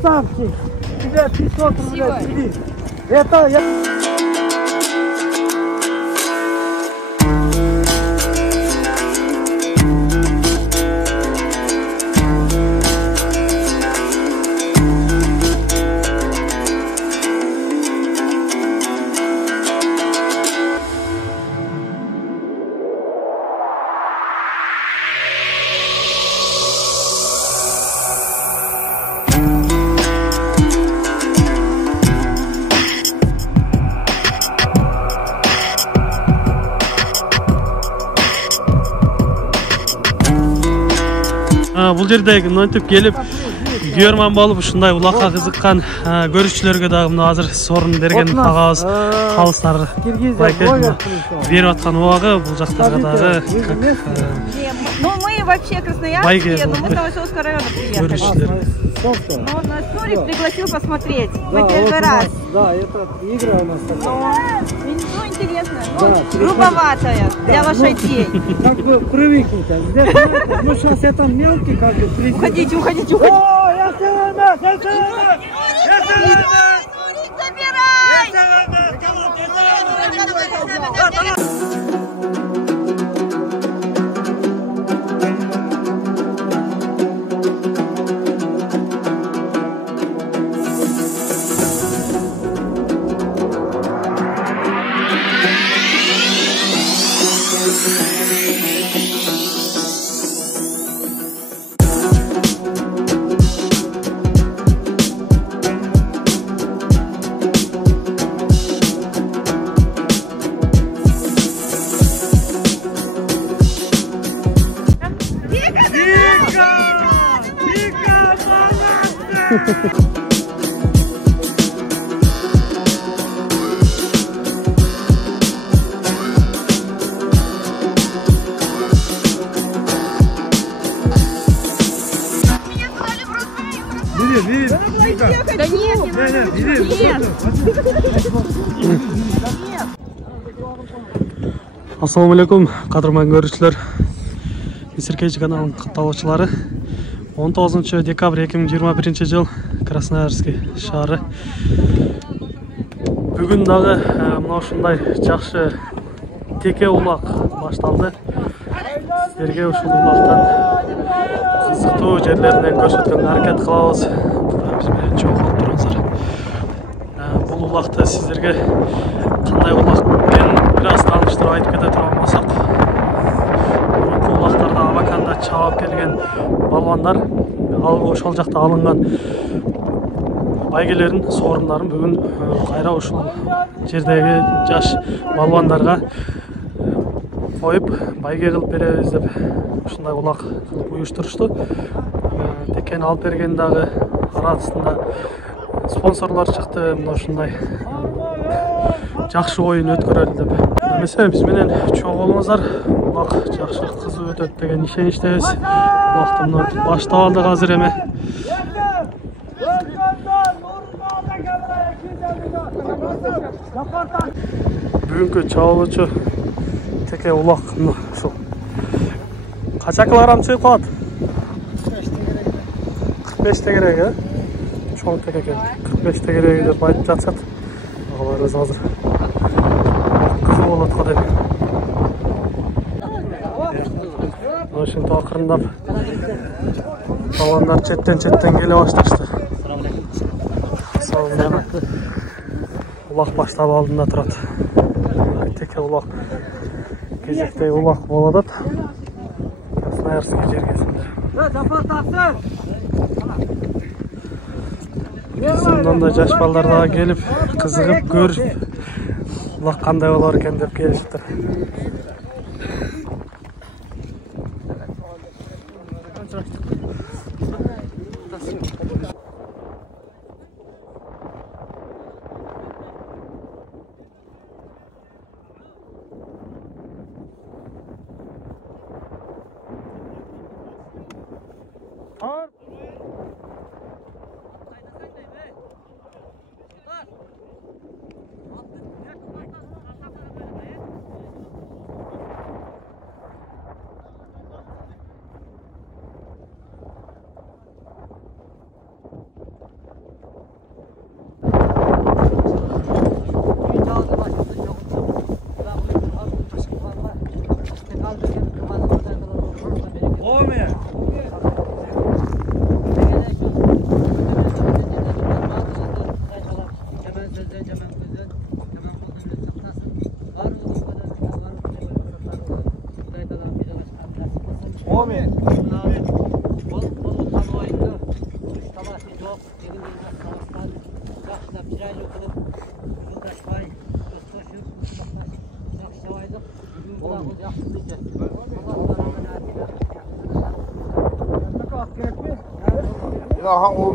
Красавчик! Тебе 500 рублей. Это я... Бұл жерде мынтип келіп көрман болып ушундай улакка кызыккан көрүүчүлөргө дагы мына азыр сорун берген агабыз калыстар берип аткан убагы бул жактарга дагы Ну мы вообще красноярские, но мы с Новосельского района приехали. Но нас Нурик пригласил посмотреть. Мы первый раз. Да, это игра у нас такая. Ну интересно, грубоватая для лошадей. Как бы привыкнуто. Здесь, ну сейчас я там мелкий, как бы прийти. Уходите, уходите, уходите. О, я Нурик, забирай! Да нет. Ассаламу алейкум, кадырман көрүүчүлөр. Исеркеч каналынын катталуучулары. 19 декабрь 2021 жыл Красноярский шаары. Бүгүн дагы мына ушундай жакшы теке улак башталды. Силерге ушул улактан кызыктуу жерлеринен көрсөткөнгө аракет кылабыз. Биз менен чогуу болуп туруңуздар. Бул улакты сиздерге кандай улак экенин бир аз тааныштырып айтып кете турган болсок, мурунку улактарда Абаканда чабып келген балбандар ошол жакта алынган байгелердин сорундарын бүгүн кайра ушул жердеги жаш балбандарга коюп байге кылып беребиз деп ушундай улак кылып уюштурушту. Текени алып берген дагы арасында спонсорлор чыкты. Мына ушундай жакшы оюн өткөрөлү деп. Эмесе биз менен чогуу болуңуздар. Улак жакшы кызуу өтөт деген ишеничтебиз. Улактын баштап алдык азыр эме. Бүгүнкү чабуулчу теке улак ушул. Канча килограмм чыгып калат? 45 керек, э? Чоң теке экен. 45 керек деп айтып жатышат. Агаларыбыз азыр кызуу болот го деп. Ошентип акырындап баландар четтен келе башташты. Салымдана улак баштап алдында турат. Теке улак кезектеги улак болуп атат. Красноярский жергесинде. Сондан да жаш балдар дагы келип, кызыгып көрүп, улак кандай болор экен деп келишиптир.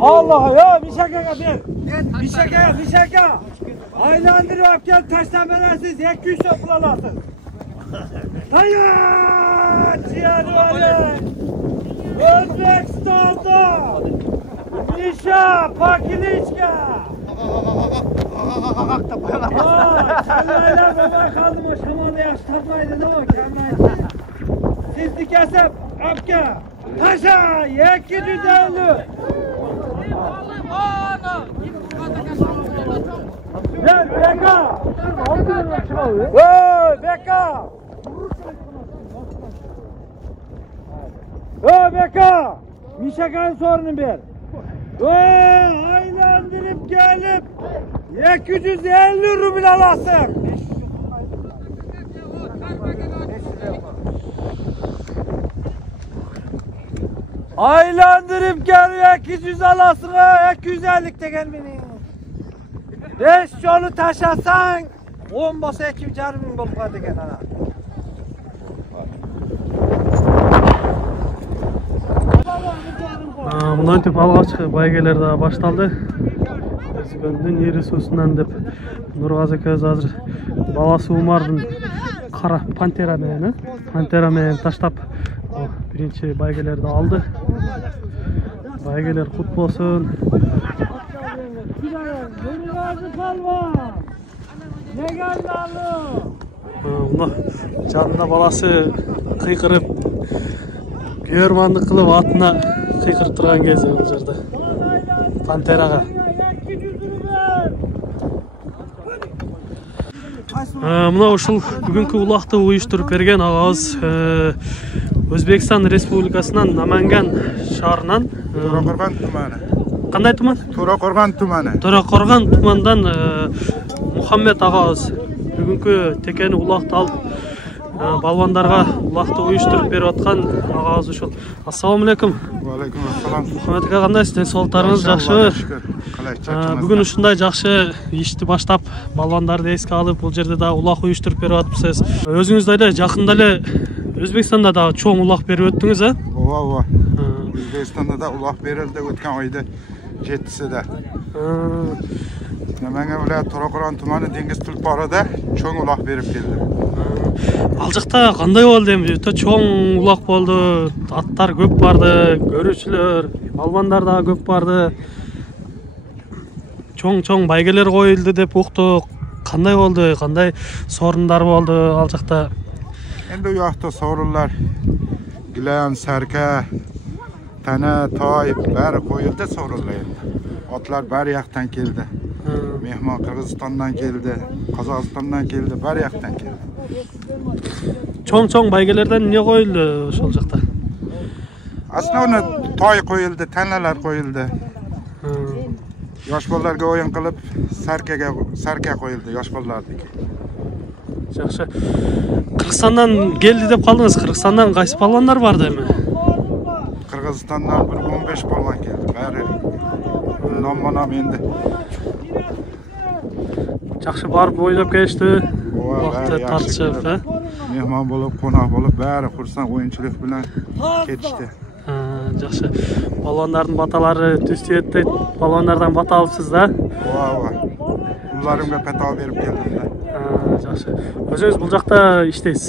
Allah ya bir şaka bir şaka. Aylandırıp gel taşlamanasız 200 toplalasın. Hayat ciğerleri. Özbekistan'da. Nişa Pakiliçka. Kellayla baba kaldım ya şamanda yaş tatmaydı ne o kellayla. Sizlik kesip apka. Taşa 250. Gel Beka! Beka! Beka! Mişakan sorunu bir. Aylandırıp gelip 250 ruble alasın. Aylandırıp gel 200 alasın 250 degen beni. 5 yolu taşasan 10 basa 2,5 bin bulup var degen ana. Bundan tip alğaçkı baygeler daha baştaldı. Dünya resursundan dep Nurgazı köz hazır balası Umardın kara pantera menen taştap birinci baygelerdi aldı. Baygeler kut bolsun. Buna canında balası kıykırıp görmandık kılıp atına kıykırıp turgan kezi bu жерде Panteraga. Мына ушул бүгүнкү улакты уюштуруп берген агабыз Өзбекстан Республикасынан Наманган шаарынан Тоорокоргон туманы. Кандай туман? Тоорокоргон туманы. Тоорокоргон тумандан Мухаммед агабыз бүгүнкү текени улакты алып балбандарга улакты уюштуруп берип аткан агабыз ушул. Ассаламу алейкум. Алейкум ассалам. Мухаммед ака кандайсыз? Ден соолуктарыңыз жакшыбы? Бүгүн ушундай жакшы ишти баштап балбандарды эске алып бул жерде да улак уюштуруп берип атыпсыз. Өзүңүз да эле жакында эле Өзбекстанда да чоң улак берип өттүңүз, а? Ооба. Өзбекстанда да улак берилди өткөн айда 7-сиде. Наманган viloyat Тоорокоргон туманы деңиз тулпарыда чоң улак берип келди. Ал жакта кандай болду эми? Өтө чоң улак болду. Аттар көп барды, көрүүчүлөр, балбандар да көп барды. Чоң байгелер коюлду деп уктук. Кандай болду? Кандай сорундар болду ал жакта? Endi u yoqda sovrinlar gilam, sarka, tana, toy bari qo'yildi sovrinlar endi. Otlar bari yoqdan keldi. Mehmon Qirg'izistondan keldi, Qozog'istondan keldi, bari yoqdan keldi. Чоң байgelerden ne qo'yildi ошол жакта? Aslında toy qo'yildi, tanalar qo'yildi. Yosh bolalarga o'yin qilib, sarka qo'yildi yosh bolalardiki. Жақсы. Qirg'izistondan keldi deb qaldingiz. Qirg'izistondan qaysi palvonlar bordi endi? Qirg'izistondan 15 palvon keldi. Bari nom endi. Жақсы barib o'ynab kelishdi. Vaqtda tartishib, ha? Mehmon bo'lib, qo'noq bo'lib, bari xursand o'yinchilik bilan ketishdi. Жақсы. Palvonlarning batalari tüstiyetdi. Palvonlardan bata olibsiz da? Ооба. Ularımga pato berib keldim-da. Жақсы. Өзіңіз бұл жақта іштейсіз.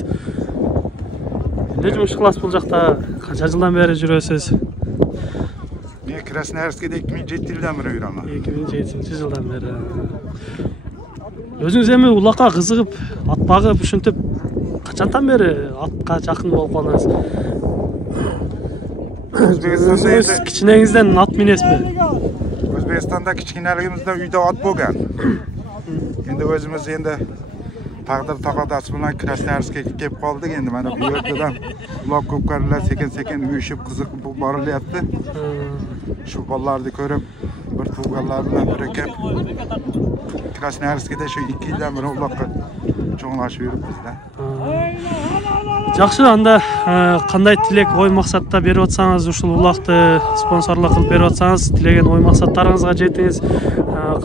Не жұмыс қыласыз бұл жақта? Қанша жылдан бері жүресіз? Мен Красноярскіде 2007 жылдан бері жүремін. 2007 жылдан бері. Өзіңіз эми улакка кызыгып, ат багып, ушинтип качандан бері атқа жақын болып қалдыңыз? Өзіңіз кичинеңизден ат минесизби? O'zbekistonda kichkinaligimizda uyda ot bo'lgan. Endi o'zimiz taqdir taqodatsi bilan Krasnoyarskka kelib qoldik. Endi mana bu yerda uloq ko'pkarilar sekin-sekin uyushib qiziqib borilyapti. Shu bolalarni ko'rib, bir tug'anlar bilan birga Krasnoyarskda shu 2 yildan beri uloqqa cho'nglashib yuribmiz-da. Жақсы, анда қандай тілек, ой мақсатта беріп отсаңыз, ушул улақты спонсорлық қылып беріп отсаңыз, тілеген ой мақсаттарыңызға жетіңіз,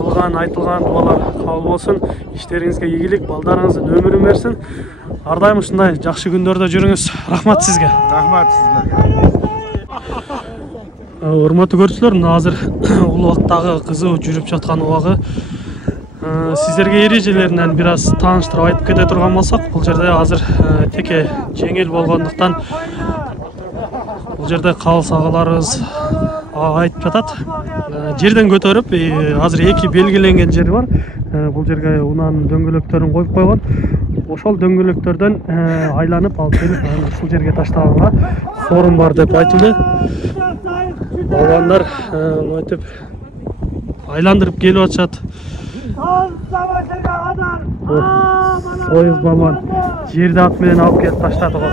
қылған, айтылған дуалар қабыл болсын, іштеріңізге игілік, балдарыңыздың өмірін берсін. Ардайым ушундай жақсы күндөрдө жүрүңүз. Рахмат сизге. Рахмат сизлерге. Урматтуу көрүүчүлөр, мына азыр Улуаттагы кызуу жүрүп жаткан убагы. Сиздерге эрежелеринен бир аз тааныштырып айтып кете турган болсак, бул жерде азыр теке жеңил болгондуктан бул жерде калыс агаларыбыз айтып жатат. Жерден көтөрүп, азыр эки белгиленген жери бар. Бул жерге унаанын дөңгөлөктөрүн коюп койгон. Ошол дөңгөлөктөрдөн айланып алып келип, ушул жерге таштаганга сорун бар деп айтылды. Баландар мынтип айландырып келип атышат. Союз балан жерди ат менен алып келип таштады го.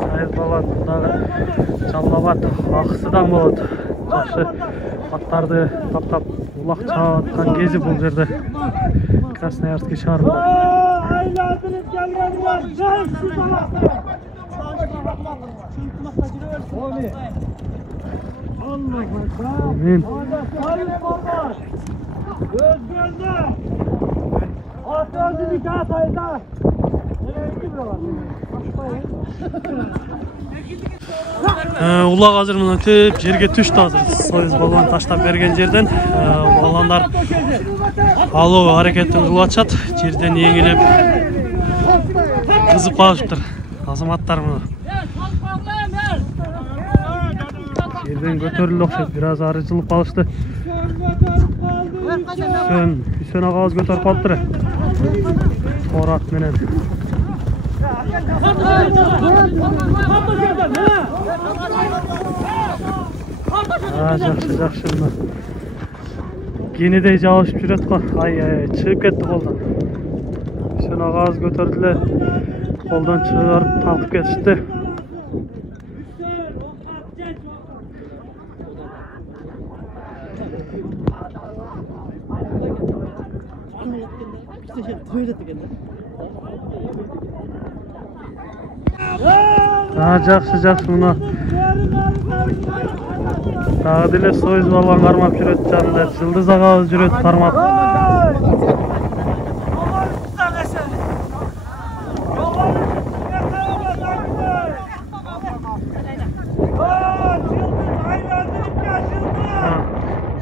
Союз балан дагы жаллабат аксыдан болот. Жакшы аттарды таптап улак чаап аткан кези бул жерде Красноярский шаарында. Amin. Улак азыр мынтип жерге түштү азыр. Союз балан таштап берген жерден баландар алуу аракетин кылып атышат. Жерден эңилеп кызып калышыптыр. Азаматтар мына жерден көтөрүлүп окшойт, бир аз ары жылып калышты. Үсөн агабыз көтөрүп калыптыр. Торат менен. Жакшы мына. Кенедей жабышып жүрөт го. Ай, чыгып кетти колдон. Үсөн агабыз көтөрдү эле. Колдон чыгарып тартып кетишти. Жакшы мына. Дагы деле союз балан кармап жүрөт жанында. Жылдыз агабыз жүрөт кармап.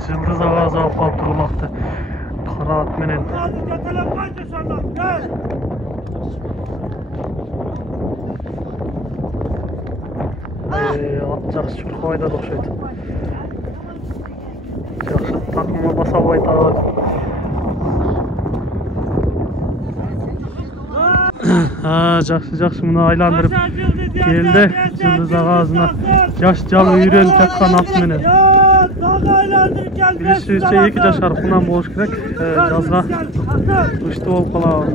Жылдыз агабыз алып калыптыр улакты. Караат менен. Ат жакшы чуркабайда окшойт. Жакшы такымга баса албай табат. Жакшы мына айландырып келди. Жылдыз агабызына жаш жалы үйрөнүп жаткан ат менен. Билишибизче 2 жашар кунан болуш керек. Жазга ушту болуп калабы.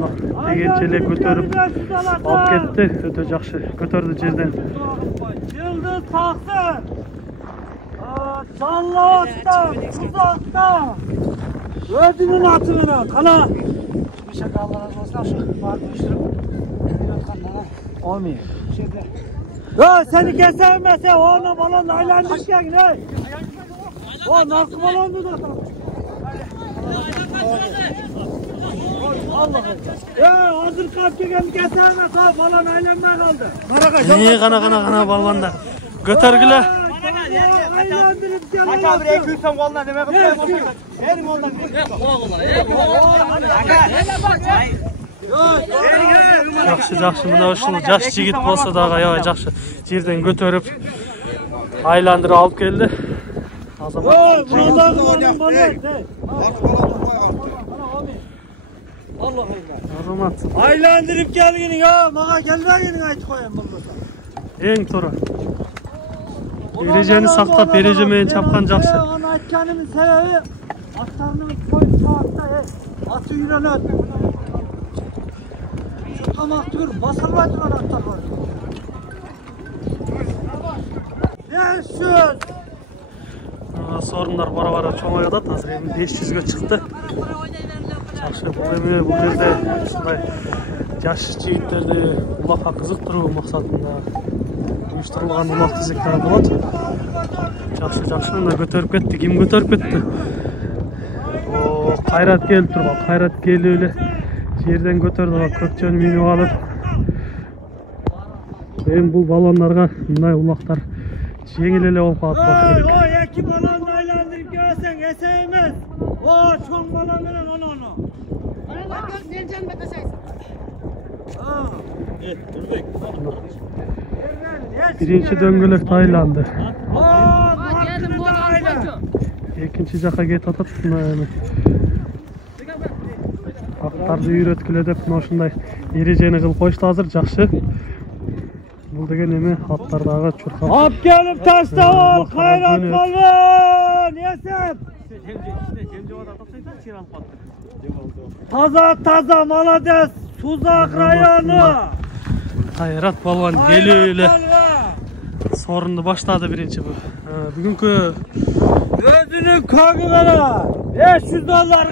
Дегенче эле көтөрүп алып кетти. Өтө жакшы көтөрдү жерден. Жылдыз таксын. Жаллабатта, узакта. Өзүнүн аты менен кана. Бишек Аллах болсун, ошо барып уштуруп жатканда. Амин. Seni kesemezse onu balon aylanmış gelin hey. O narkı balondu da. Allah. Hazır kalp gelin kesemez ha balon aylanmaya kaldı. İyi kana balonlar. Götürgüle. Kaç abi 200 ton koluna demek ki. Verin ondan. Жақшы мына ушул жаш жигит болсо дагы аябай жакшы жерден көтөрүп айландырып алып келди. Азамат. Aylandırıp gelginin ya, mağa gelmeginin aytып koyayım bulmasa. Эң туура. Erejeni saktap ereje менен чапкан жакшы. Onu aytkanımın sebebi atlarını koyup sağakta atı yürönöt. Tamak dur, basılmay duran atlar var. 500. Sorunlar bara çoğaya da azыр эми 500'gө чыкты. Жакшы, бул жерде ушундай жаш жигиттерди улакка кызыктыруу максатында уюштурулган улак тизектер болот. Жакшы мына көтөрүп кетти. Ким көтөрүп кетти? Кайрат келип турган. Кайрат келип эле жерден көтөрдү, көкчөнү минип алып. Эми бул балондарга мындай улактар жеңил эле болуп калат болуш керек. Эки балонду айландырып келсең эсе эмес. Чоң балон менен оны. Birinci дөңгөлөк айланды. Экинчи жака кетип атат. Аттарды үйрөткүлө деп ушундай эрежени кылып коюшту азыр. Жакшы. Бул деген эми аттар дагы чуркап. Ап келип таштабал, Кайрат балон, эсеп. Таза, молодец, Сузак району. Кайрат балон келип эле сорунду баштады биринчи бу. Бүгүнкү өзүнүн көгү менен $500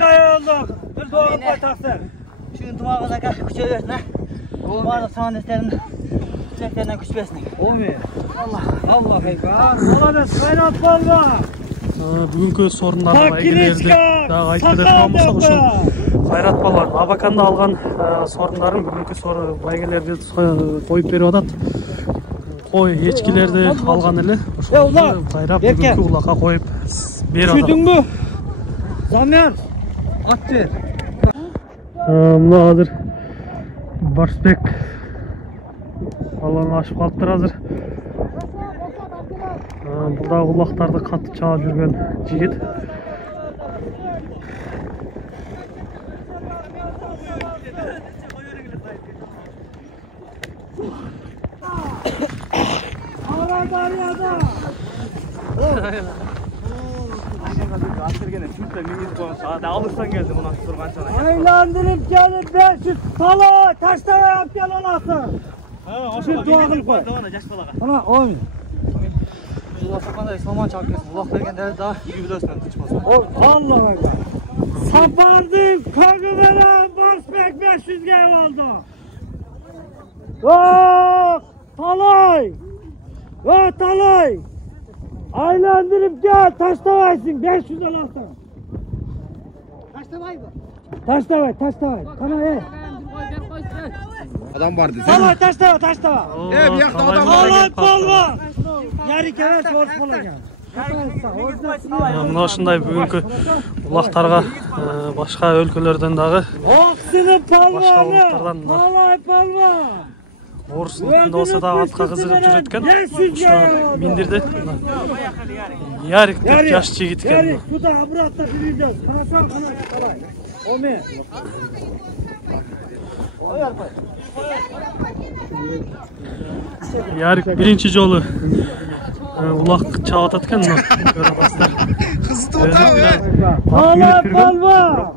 коюлдук. Бир догуп кайтасың. Şunu dumağına karşı küçüğe versin ha. Bana sana isterim. Çiçeklerden küç versin. Omi. Allah ekber. Молодец, Кайрат балон. Бүгүнкү сорундарды байгелерди дагы айтып кеткен болсок ошол Кайрат балон Абаканда алган сорундарын бүгүнкү байгелерди коюп берип атат. Кой эчкилерди алган эле ошол кайрап бүгүнкү улакка коюп берип атат. Түшүдүңбү? Замер. Ат бер. Мына азыр Барсбек балон ашып калыптыр азыр. Бул да улактарды катты чаап жүргөн жигит. Aylandırıp gelip 500 tala taşlamaya yap gel olasın. Şimdi dua kılıp koy. Ana oğlum. Ulakta İslam'a çarpıyorsun. Ulak vergenleri daha iyi biliyorsun. Allah ekber. Sapandım koku veren Barsbek 500 gel oldu. Talay. Talay. Aylandırıp gel taşlavaysın 500 olasın. Taşlamay mı? Taşlavay. Tamam Adam vardı. Talay taşlava. Bir yakta adam Talay balvan. Yarı kenar borç olacak. Мына ушундай бүгүнкү улактарга башка өлкөлөрдөн дагы Оксинин башка палваны. улуттардан Талай палван. орус улутунда болсо дагы атка кызыгып жүрөт экен. Миндирди. Ярик деп жаш жигит экен. Ярик, сюда обратно перейдёт. Хорошо, Талай. Оме. Ярик биринчи жолу улак чаап атат экен мына көрүп атасыздар. Talay palvan.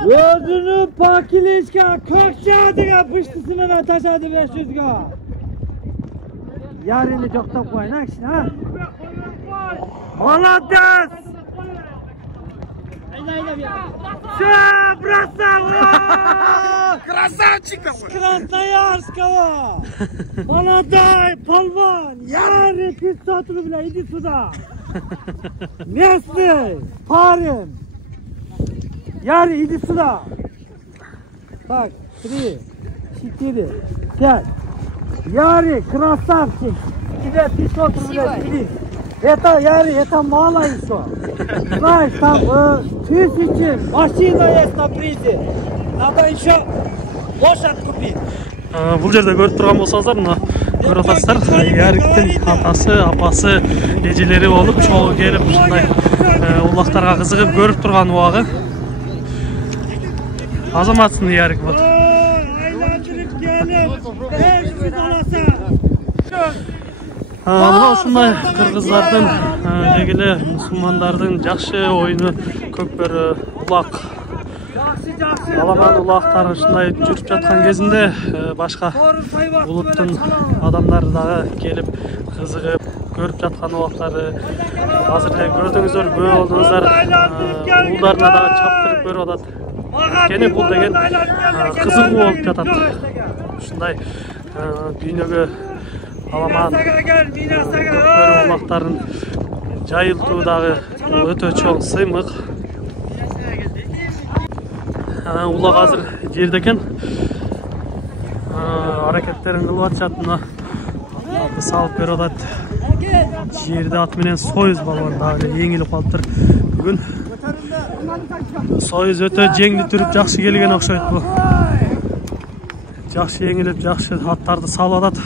Özünü pakilişka kökçadıga pıştısı menen taşadı 500'ga. Yarını çoktop koyun akşin ha. Молодец! Бросала! Красавчик какой! Красноярского! Молодой полван! Ярик 500 рублей, иди сюда! Местный парень! Ярик, иди сюда! Так, 3, 4, 5. Ярик, красавчик! Тебе 500 рублей, иди! Это, Ярик, это мало еще. Знаешь, там 1000 машина есть на призе. Надо еще лошадь купить. Бул жерде көрүп турган болсоңуздар, мына көрүп атасыздар. Яриктин атасы, апасы, эжелери болуп, чогуу келип ушундай улактарга кызыгып көрүп турган убагы. Азаматсың Ярик бул. Айландырып келип, 500 аласың. Мына ушундай кыргыздардын, дегеле мусулмандардын жакшы оюну көкбөрү улак. Аламан улактар ушундай жүрүп жаткан кезинде башка улуттун адамдары дагы келип кызыгып көрүп жаткан убактары азыр эле көрдүңүздөр, күбө болдуңуздар. Улдарына да чаптырып көрүп атат. Кене бул деген кызыгуу болуп жатат. Ушундай дүйнөгө аламан көкбөрү улактарын жайылтуу дагы өтө чоң сыймык. Улак азыр жерде экен. Аракеттерин кылып атышат. Мына аты салып берип атат. Жерде ат менен Союз балбан дагы жеңилип калыптыр. Бүгүн Союз өтө жеңди түрүп жакшы келген окшойт бу. Жакшы жеңилип, жакшы аттарды салып атат.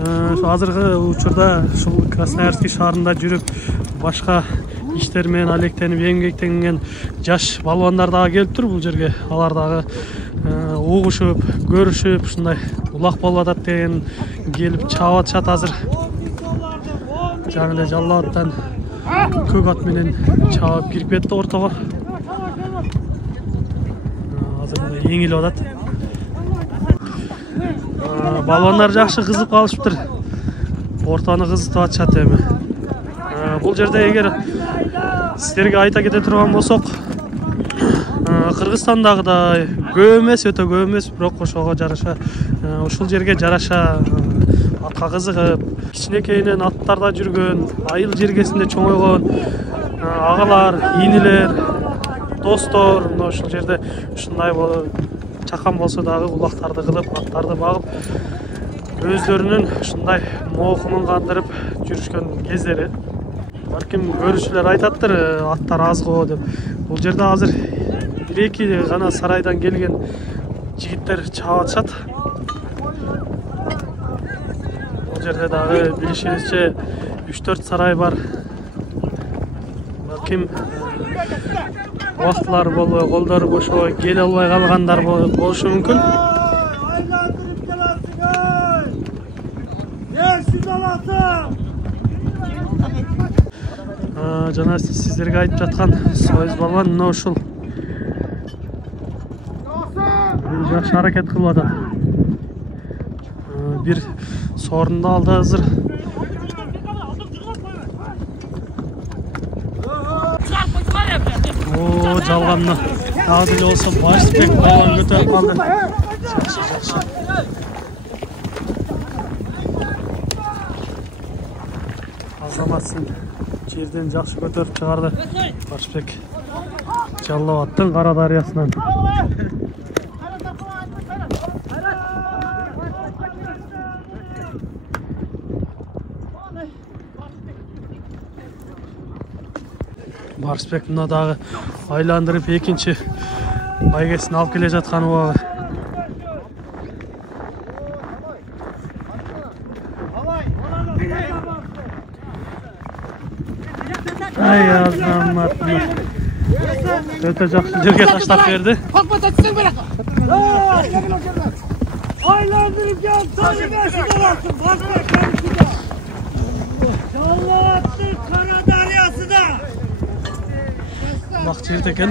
Азыркы учурда ушул Красноярский шаарында жүрүп, башка иштер менен алектенип эмгектенген жаш балбандар дагы келиптир бул жерге. Алар дагы угушуп, көрүшүп, ушундай улак болуп атат деген келип чаап атышат азыр. Жаңы эле Жалал Абадтан көк ат менен чаап кирип кетти ортого. Азыр жеңилип атат. Балбандар жакшы кызып калышыптыр. Ортаны кызытып атышат эми. Бул жерде эгер сиздерге айта кете турган болсок, Кыргызстандагыдай көп эмес, өтө көп эмес, бирок ошого жараша, ушул жерге жараша атка кызыгып, кичинекейинен аттарда жүргөн, айыл жергесинде чоңойгон агалар,ийнилер, достор, мына ушул жерде ушундай чакан болсо дагы улактарды кылып, аттарды багып, өздөрүнүн ушундай моокунун кандырып жүрүшкөн кездери. Балким көрүүчүлөр айтаттыр, аттар аз го деп. Бул жерде азыр 1-2 гана сарайдан келген жигиттер чаап атышат. Бул жерде дагы билишибизче 3-4 сарай бар. Балким убактылар болбой, колдору бошобой келе албай калгандар болушу мүмкүн. Жана сиздерге айтып жаткан Союз балбан мына ушул жакшы аракет кылып атат. Бир сорунду алды азыр. Жалганны дагы деле болсо Башбек балбан көтөрүп калды. Жакшы. Азаматсын жерден жакшы көтөрүп чыгарды Башбек Жалал Абадтын Кара дарыясынан. Башбек мына дагы айландырып экинчи байгесин алып келе жаткан убагы. Ай Азамат өтө жакшы жерге таштап берди. Айландырып келип Союзбашы боласың. Башбек камчыда. Жалал Абадтын Кара дарыясында. Бак жерде экен.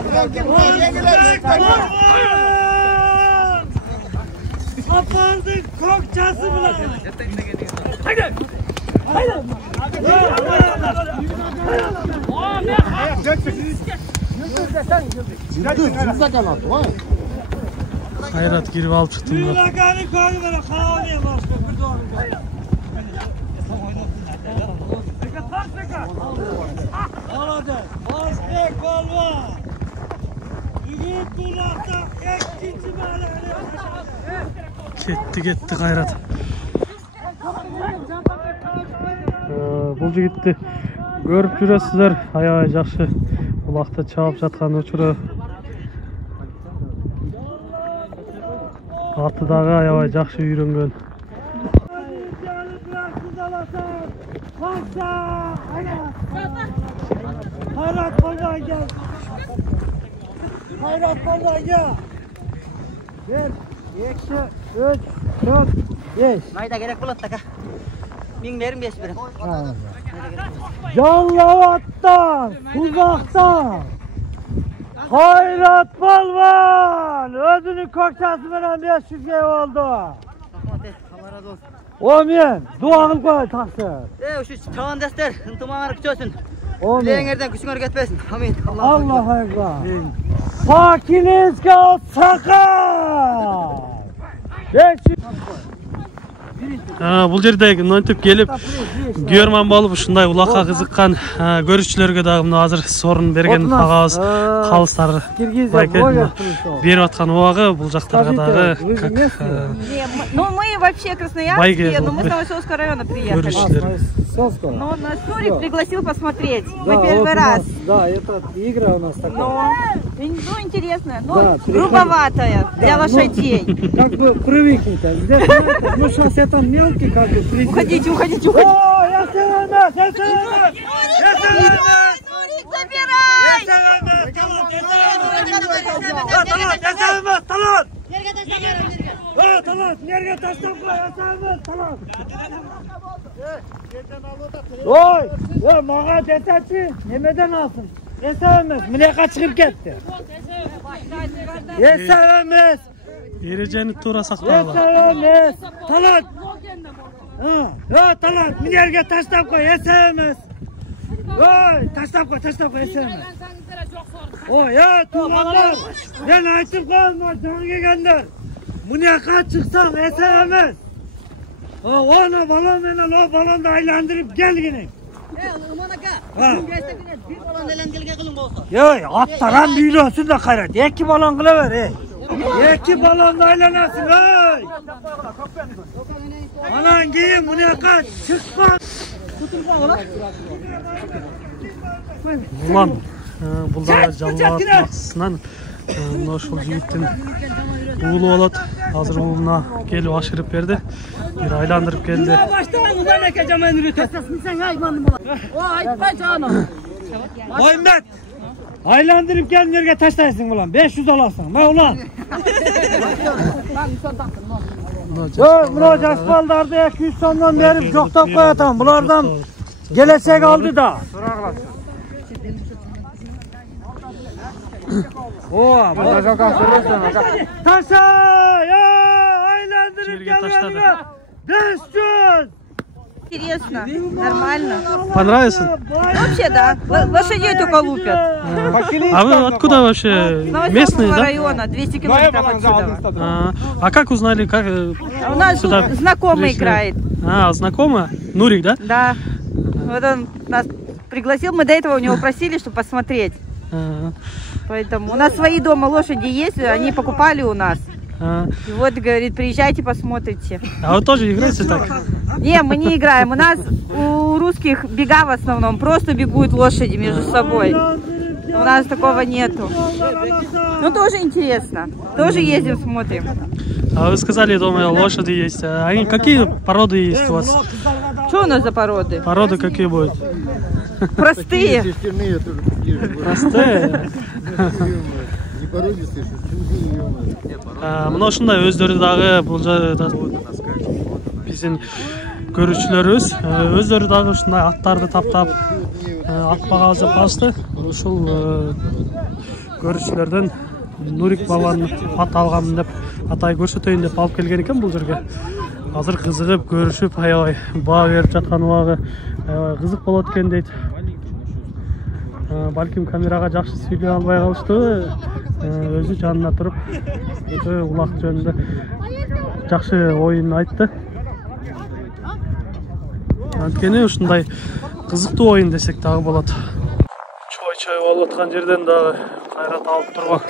Апардын көкчасы менен. Haydi. Hayrat girip alıp çıktım. Ketdi Hayrat. Бул жигитти көрүп жүрөсүздөр, аябай жакшы улакта чаап жаткан учуру. Аты дагы аябай жакшы үйрөнгөн. Hayrat boldan gel. 1, 2, 3, 4, 5. Mayda gerek bolat taka. 1025 birim. Жалал Абадтан, uzaktan. Hayrat balban. Özünün kökçası menен 500 oldu. Rahmat et, Allah razı olsun. O men, dua qilib qo'y taqsir. Şu çağındaslar, ıntımanlar küçülsün. O men. Leğenlerden küçükler gitmesin. Amin. Allahu ekber. Sakinizga sakın. Бұл жердегі мынтип келіп көрман болып ушундай улакка кызыккан көрүүчүлөргө дагы мына азыр сорун берген агабыз калыстар берип аткан убагы бул жактарга дагы Ну мы вообще красноярские, но мы с Новоселовского района приехали. көрүүчүлөр. Но нас Нурик пригласил посмотреть. Мы первый раз. Да, это игра у нас такая. Ну интересная, но грубоватая для лошадей. Как бы привыкните. Здесь, знаете, ну сейчас это мелкий, как бы прийти. Уходите. О, я севенес! Нурик, забирай! Talat, nereye taştan koy, yasamız, talat. Oy, ya mağa deseçi, nemeden alsın? Yesavemiz, müleka çıkıp gitti. Yesavemiz. Erejeni tuura saktagıla. Yesavemiz, talat. Ha, talat, minerge taştan koy, yesavemiz. Oy, taştan koy, yesavemiz. Oy, ya tuğanlar, ben aytıp koyma, canı gelgenler. Münaka çıksan eseremez. Ona balonla o balonu aylandırıp gel yine. Bir balon eğlenceli kılın olsa. Ya attaran büyülüyorsun da kayret. İki balon kılıver ey. İki balonla aylanasın ey. Anan giyin münaka çıkma. Ulan бұл да жалбат мақсысынан мына ошол жигиттин уулу болот. Азыр уулуна келип ашырып берди. Бир айландырып келди. Oymet. Aylandırıp kendine taşlaysın ulan. 500 alasın. Ben ulan. Buna jaspaldarda 200 sondan verip çoktap koyatan. Bunlardan gelecek aldı da. Oha, bu da çok asırırsın. Taşa! Ya! Aylandırıp kendine 500! Интересно, нормально. Понравится? Вообще, да. Лошадей только лупят. А вы откуда вообще? Местные, да? Района, 200 километров отсюда. А как узнали, как У нас сюда знакомый пришли? играет. Знакомая? Нурик, да? Да. Вот он нас пригласил, мы до этого у него просили, чтобы посмотреть. Поэтому у нас свои дома лошади есть, они покупали у нас. И вот, говорит, приезжайте, посмотрите. А вы тоже играете так? Не, мы не играем. У нас у русских бега в основном, просто бегут лошади между собой. У нас такого нету. Ну, тоже интересно. Тоже ездим, смотрим. А вы сказали, дома лошади есть. А какие породы есть у вас? Что у нас за породы? Породы какие будут? Простые. Простые? Мына ушундай өздөрү дагы бул жерде биздин көрүүчүлөрүбүз өздөрү дагы ушундай аттарды таптап атпага алып калышты. Ушул көрүүчүлөрдөн Нурик баланы ат алгам деп атай көрсөтөйүн деп алып келген экен бул жерге. Азыр кызыгып көрүшүп аябай баа берип жаткан убагы аябай кызык болот экен дейт. Балким камерага жакшы сүйлөй албай калыштыбы, өзү жанына туруп өтө улак жөнүндө жакшы оюн айтты. Анткени ушундай кызыктуу оюн десек дагы болот. Чой болуп аткан жерден дагы кайрат алып турган.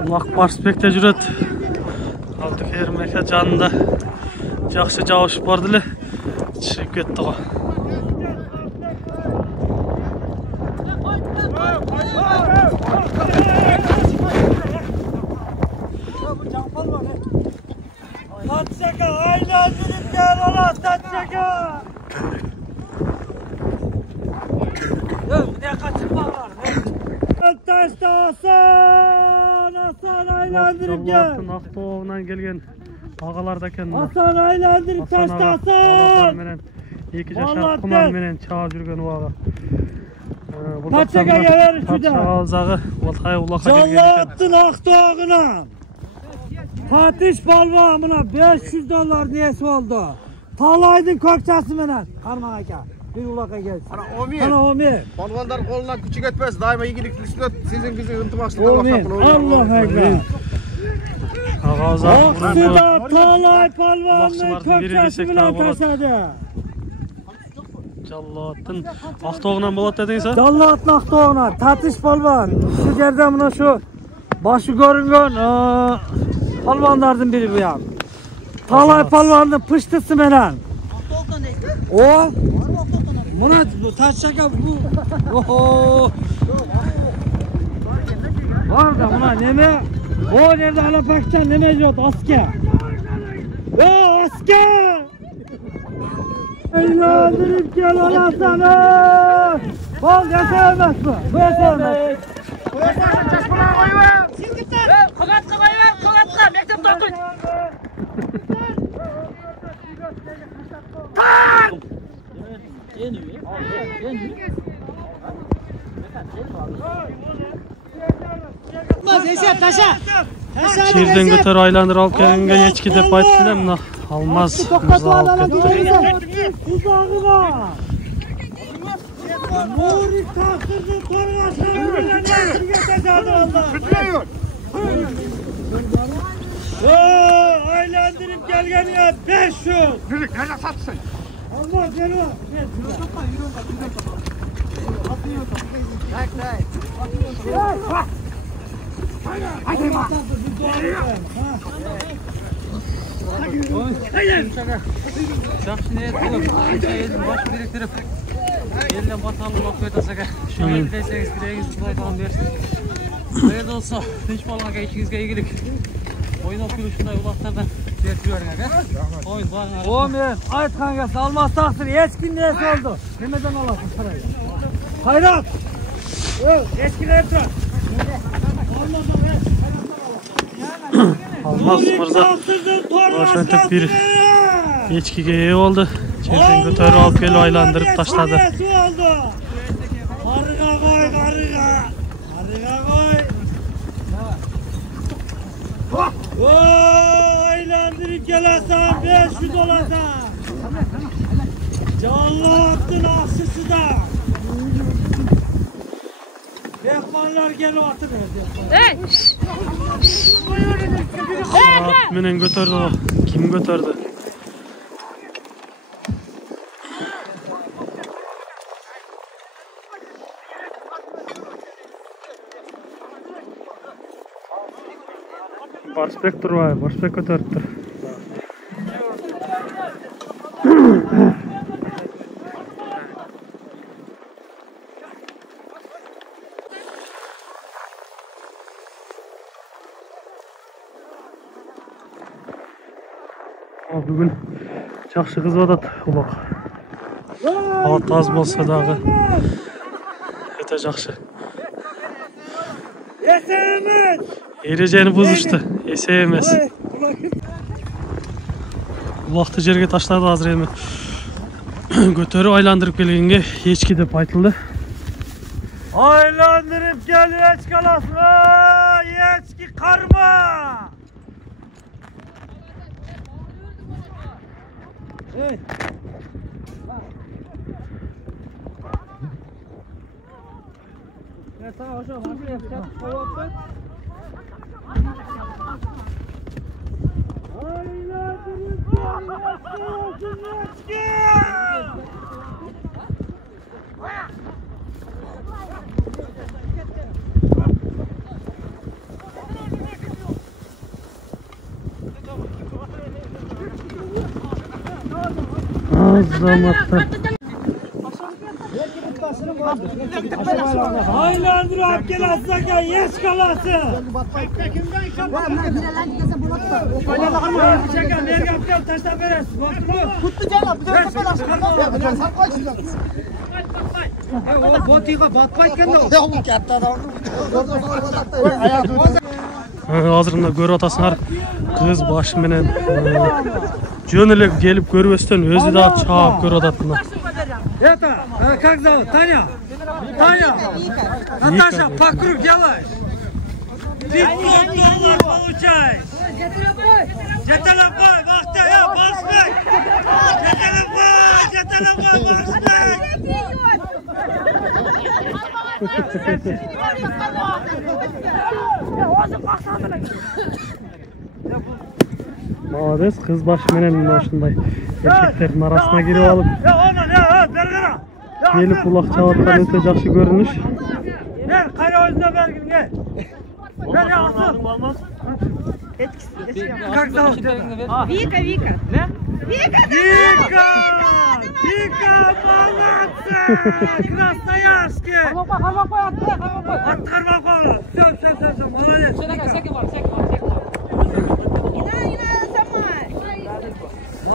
Улак Барсбекте жүрөт. Алдыкер мека жанында жакшы жабышып барды эле. Чыгып кетти го. Tatçaka, aylandırıp gel ola Tatçaka. kaçıp bağlar. Taşta Hasan aylandırıp gel. Jallatın Aqtoğundan kelgen ağalar da eken. Hasan aylandırıp taşta Hasan. 2 yaşar kuman menen çağır жүрген uaga. Taçaga gelir şuda. Taçaga alzağı Oltay Ulaka kelgen eken. Jallatın Aqtoğuna. Fatih balvamına 500 dolar niyesi oldu. Talaydın kokçası menen. Karman aka. Bir ulaka gelsin. Ana Omi. Balvanlar kolundan küçük etmez. Daima iyilik düşünüyor. Sizin bizi ıntımaksınız. Allah ekber. Ağaza Aksu'da Talay balvanın kokçası menen taşadı. Jallatın Aqtoğundan bolat dedinse? Jallatın Aqtoğuna. Tatış balvan. Şu yerden buna şu başı görüngen palvanlardan biri bu ya. Talay palvanın pıştısı menen. O buna bu taşşaka bu. Oho. Var da buna neme? O nerede alapaktan neme yok asker. O asker. Eylandırıp gel ona sana. Bol yetemez bu. Yetemez. Şirden götür aylandır alıp gelingen echki dep ayttılar mı? Almaz. Mırza alıp ketdi. Uzağına. Nuri taksızın torgasını geçeceğim Allah. Aylandırıp gelgen ya 500. Yürük hele satsın. Allah geliyor. Жақсы ниет қылып, елдің бас директорып, елден баталып алып кетесек, şu елді десеңіз тілегіңізді былай талап берсін. Қайда болса, тыныш болғанға ішіңізге игілік. Ойнап күлушіндай улақтардан беріп жіберіңіз, ойын бағыңыз. O men aytkan gelsin almazsaksın eski neyse oldu. Nemeden alasın parayı. Hayrat. Eski ne yaptın? Almaz Mırza. Roşentek bir echkiga eye oldu. Şirden götür alıp gelip aylandırıp taşladı. Karıga koy karıga. Karıga koy. Aylandırıp gelesen 500 olasan. Jallatın aksısı da. Mehmanlar gelip atıver. Saat menen götürdü o. Kim götürdü? Barspek durvay, Barspek götürdü. Bugün жақсы kız adat ulaq. Hava az bolsa dağı öte жақсы. Yeseğimiz. Erejeni buzuştu. Ese emes. Ulaқты жерге taşladı hazır emi. Götörü aylandırıp gelgenge echki dep aytıldı. Aylandırıp gel echki alasın. Echki karma. Hey. Ya tamam hocam, hadi yapacağız. Aylandırıp gel echki. Azamatta. Aylandırıp gel asaka yeş kalası. Çekin ne yapacağım taşla veres. Kutlu canım, bu sefer Botiga batmaydı kendi o. Hazırında görüp atasınlar. Kız başı menen жөнелеп келіп көрбестен өзі да чаап көріп ататындар. Это, как зовут? Таня? Таня? Наташа, по кругу делай. $500 получай. Жетелеп қой, бақта, Барсбек. Жетелеп қой, Барсбек. Молодец, kız başı menen ошундай erkeklerin arasına girip alıp gelip bulak çavattan öte жақсы görünüş. Gel, kayra özüne bergin, gel. Gel ya, asıl. Как зовут? Вика. Вика, молодцы! Красноярский! Откормак қой. Все, молодец.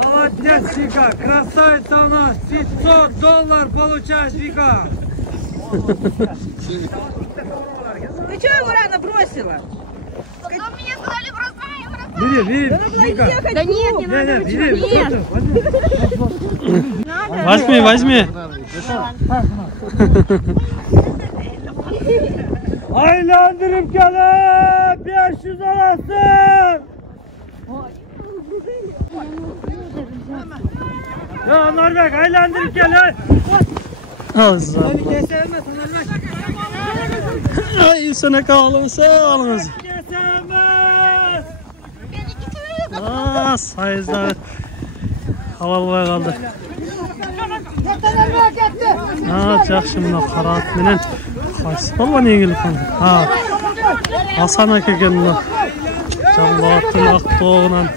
Молодец, Вика, красавица у нас. $500 получаешь, Вика. Ты чего его рано бросила? Но мне сказали бросай. Бери, Вика. Да нет, не надо. Бери. Возьми. Aylandırıp gelin. 500 arasın. Ya Norberk, aylandırıp gelin. Allah. Hadi kesemez Norberk. Ay sana kalınız. Kesemez. Sayızlar havalbay kaldı. Жақсы мына қара ат менен қайсы балуан еңіліп қалды. Асан ак екен мына Жалбағаттың ақ тоғынан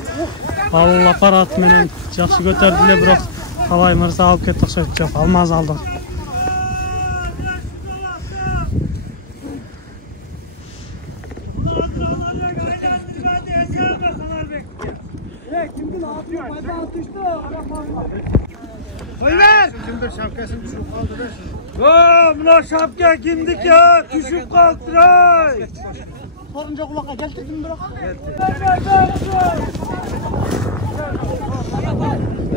алла апарат менен жақсы көтерділе, бірақ Қалай мырза алып кетті ұқсайды. Жоқ, алмаз алды. Kimdir şapkasını düşürüp kaldı dersin. Buna şapka kimdik ya? Düşüp kaldıray. Sorunca kulaka geldirdin bırak.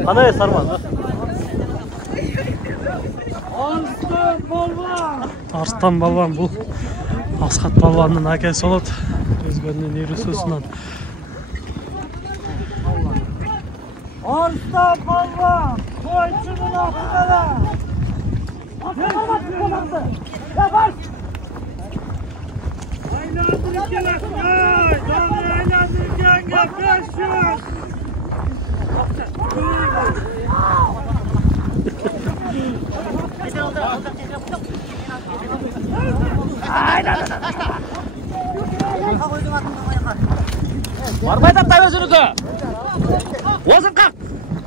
Qanday sarman? Arslan balvan. Arslan balvan bu. Asqat balvanның әкесі болады. Өзгенің ересісінен. Arslan balvan. Koyçunun altında. Aylandırıp gelesin. Aylandırıp gelen 500. Бармай таптай өзіңізді. Озын қақ.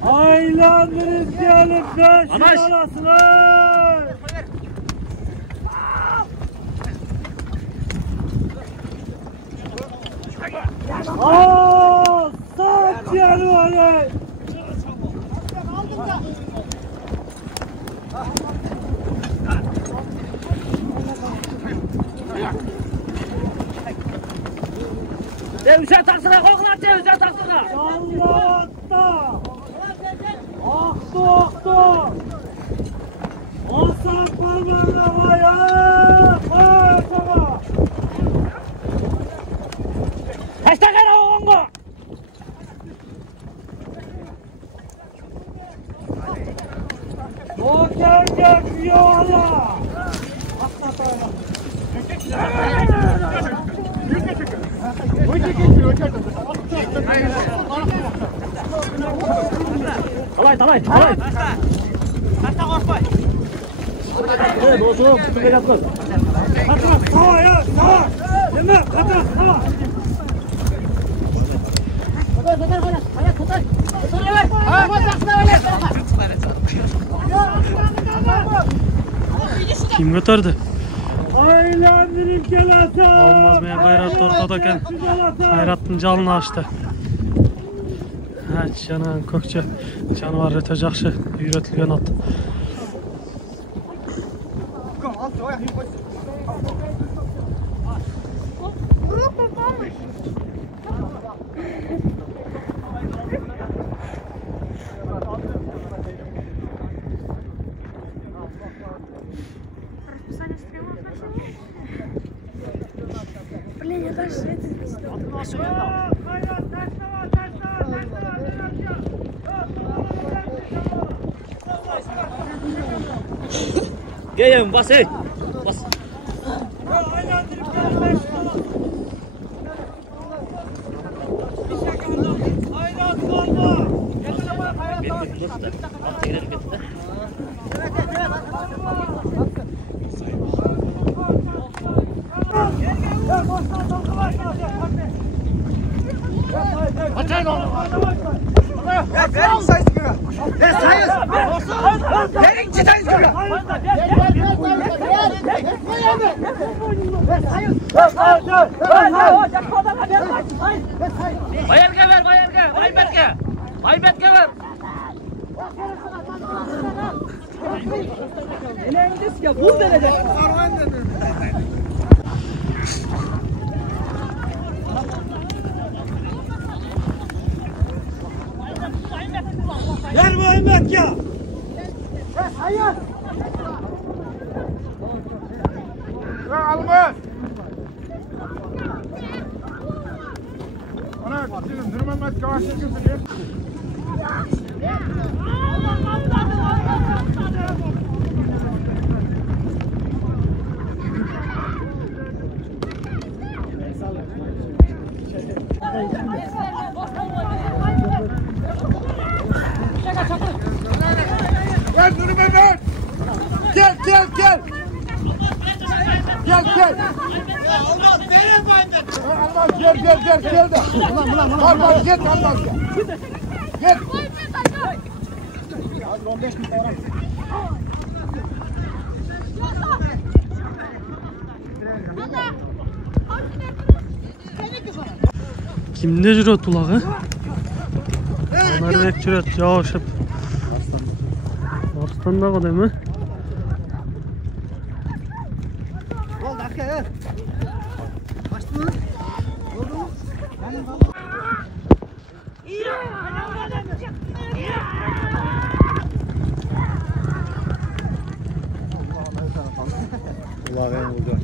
Aylandırıp gelip 500 arasına. Saat yani öyle. Üzər taksına qoyğular, üzər taksına. Allah'ta. Aktu. Aslan parmağına var ya. Koy sana. Kaçta qara oğungu? O gerçek yola. Talay. Kaçta korkmay. Dostum, kutuya yatır. Katrak sağa ya, sağa. Deme, katrak sağa. Kim götürdü? Aylandırıp gelesin. Olmaz mı? Bayrat ortadayken Hayrat'ın canını açtı. Canan kökçe canavar öte жақсы үйретілген at. Руку помощь. Расписание стримов начало. Блин, я даже это не знаю. Gel bas hey. Bas. Bayarga ver, bayarga, Aybetga. Aybetga ver. Elengizga bul derede. Ver bu Mehmet ya. Hayır. Almaz. Ana, sizin Nurmehmet Kavaş çekilsin. Gel Nurmehmet. Gel. Gel. Allah verin benden. Allah gel de. Ulan git Allah gel. Git. 15 bin falan. Kimde жүрөт улагы? Анарбек жүрөт, жабышып. Арыстандагы деме? Oldu aka. Baştı mı? Oldu mu? Ulan oldu.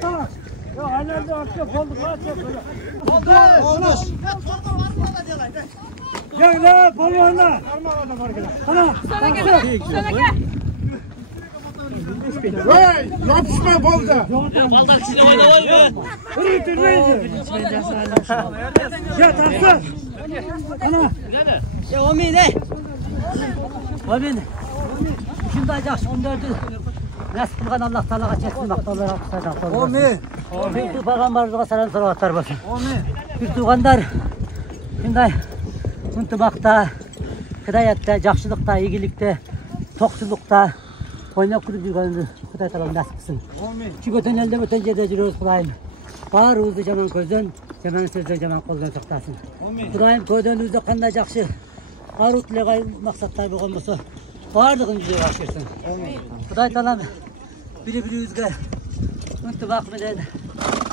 Tamam. Ya annende akşam oldu kaç böyle. Olmuş. Gel la polvanlar. Tamam. Sana gel. Hey, yapışma bolda. Ya baldak içine oyna mı? Ya taksın. Ana. Ya o ne? O ne? Şimdi acak 14'ü nasip kılgan Allah Teala'ga çeksin maktalar alkışlar. O ne? Bir peygamberliğe selam salavatlar olsun. O ne? Bir tuğandar şimdi ıntımaqta, hidayette, жақшылықта, игілікте, тоқшылықта ойнап күліп жүргенді Құдай Тағала насip қылсын. Şu böten elde böten жерде жүрөбүз Құдайым. Барыбызды жаман көздөн, жаман сөздөн, жаман колдон сактасын. Құдайым көйдөнүбүздө кандай жакшы аруу тилек максаттар болгон болсо, бардыгын жүзөгө ашырсын. Құдай Тағалам бири-бирибизге ынтымак менен,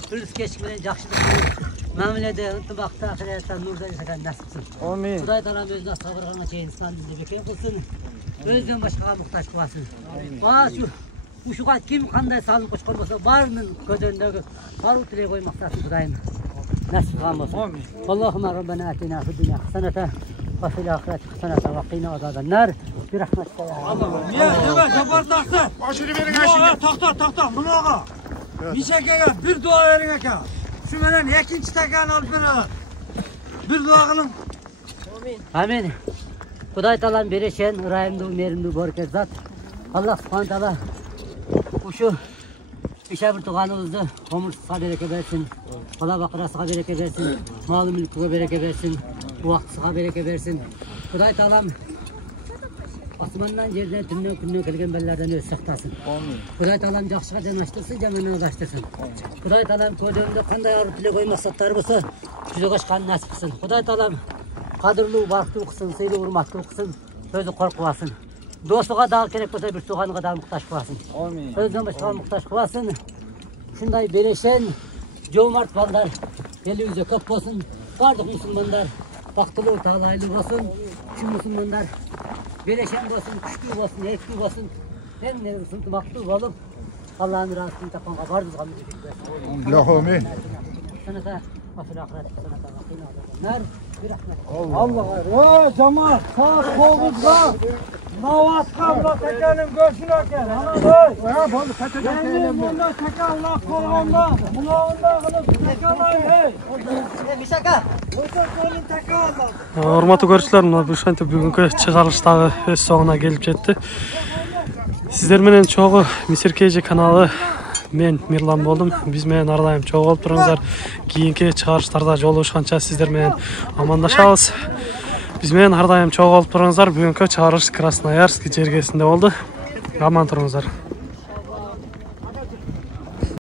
түрүскечилик менен, жакшылык менен мамиледе, ынтымакта, ахиретте нурда жашаганды насip кылсын. Құдай Тағалам өзүнө сабырганга чейин ислам динин бекем кылсын. Өзүнөн башкага муктаж кылбасын. Ушуга ким кандай салым кошкон болсо, баарынын көзөндөгү аруу тилек ой максатын Кудайым насip кылган болсун. Аллахумма роббана атина фид дунья хасаната ва фил ахирати хасаната ва кина азабан нар. Бирахматка я Аллах. Nima Jabbar taxti? Oshini bering ashini. To'xta, bunaqa. Mishakaga bir duo bering aka. Shu bilan ikkinchi takani olib beradi. Bir duo qiling. Amin. Құдай Тағалам берешен, ырайымды, мерімді бөркет зат. Аллах Субхан Тағала ушу иша бір туғанымызды ғұмырсызға береке берсін, бала бақырасыға береке берсін, малы мүлкіге береке берсін, уақытсыға береке берсін. Құдай Тағалам асманнан жерден түннен күннен келген бәлелерден өз сақтасын. Құдай Тағалам жақшыға жанаштырсын, жаманнан ұлаштырсын. Құдай Тағалам көдемде қандай ару тілек ой мақсаттары болса, жүзеге ашқанын насip қылсын. Құдай Тағалам Qadırlı, barklı qılsın, sıylı, urmatlı qılsın, sözü qorqıbasın. Dostuğa dağı kerek bolsa bir tuğanıga da muhtaç qılasın. Amin. Sözden başqa muhtaç qılasın. Şunday bereşen, jomart balдар elimize köp bolsun. Bardıq musulmanlar taqtılı, talaylı bolsun. Şu musulmanlar bereşen bolsun, күшті bolsun, ekli bolsun. En sıntımaklı bolup Allah'ın razısını tapanga bardızga müzik. Amin. Sanata afil ahiret sanata vaqina nar bir rahmet. Allah'a cemaat saat 9'da Navatqa bura tekenin göğsüne gel. Ana boy. Ha, bo'ldi, qachon Endi bunda teke Allah qo'rg'onda, qulog'ida qilib tekelang hey. Mishaka. O'sha qo'lin teke oladi. Hormatli ko'ruvchilar, mana bu shunday bugungi chiqarishdagi o'z so'nguna kelib ketdi. Sizlar bilan cho'g'i Misr KG kanali men Mirlan bo'ldim. Biz bilan har doim cho'g'i olib turingizlar. Keyingi chiqarishlarda yo'lashgancha sizlar bilan omonlashamiz. Biz bilan har doim cho'g'i olib turingizlar. Bugungi chiqarish Krasnoyarsk jergasida bo'ldi. Omon turingizlar.